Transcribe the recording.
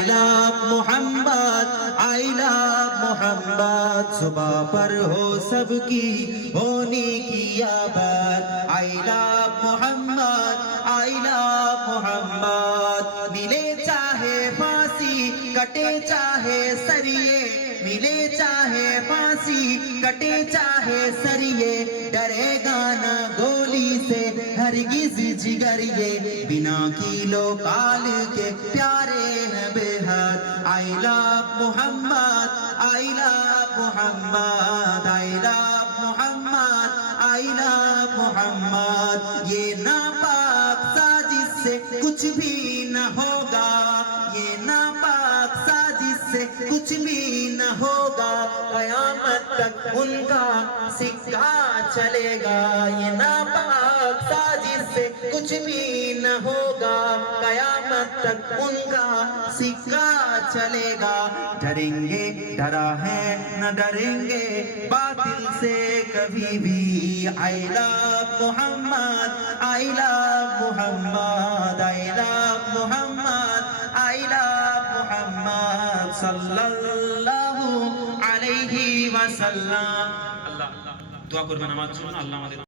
Mohammad I love Mohammad, सुबह पर हो सबकी होने की आबाद। I love Mohammad I love Mohammad, मिले चाहे फांसी कटे चाहे सरिये, मिले चाहे फांसी कटे चाहे सरिये, डरेगा न गोली से हरगिज जिगर ये, बिना कीलो काल के प्यारे हैं बेहद। I love Mohammad I love Mohammad, I love Mohammad I love Mohammad. ये नापाक साजिश से कुछ भी न होगा, ये नापाक साजिश से कुछ भी न होगा, कयामत तक उनका सिक्का चलेगा। ये नापाक साजिश से कुछ भी न होगा, कयामत तक उनका सिक्का चलेगा। डरेंगे डरा है न डरेंगे बातिल से कभी भी। I love Mohammad I love Mohammad, I love Mohammad I love Mohammad सल्लल्लाहु अलैहि वसल्लम। আল্লাহ দুয়া করবেন আমার জন্য, আল্লাহ আমাদের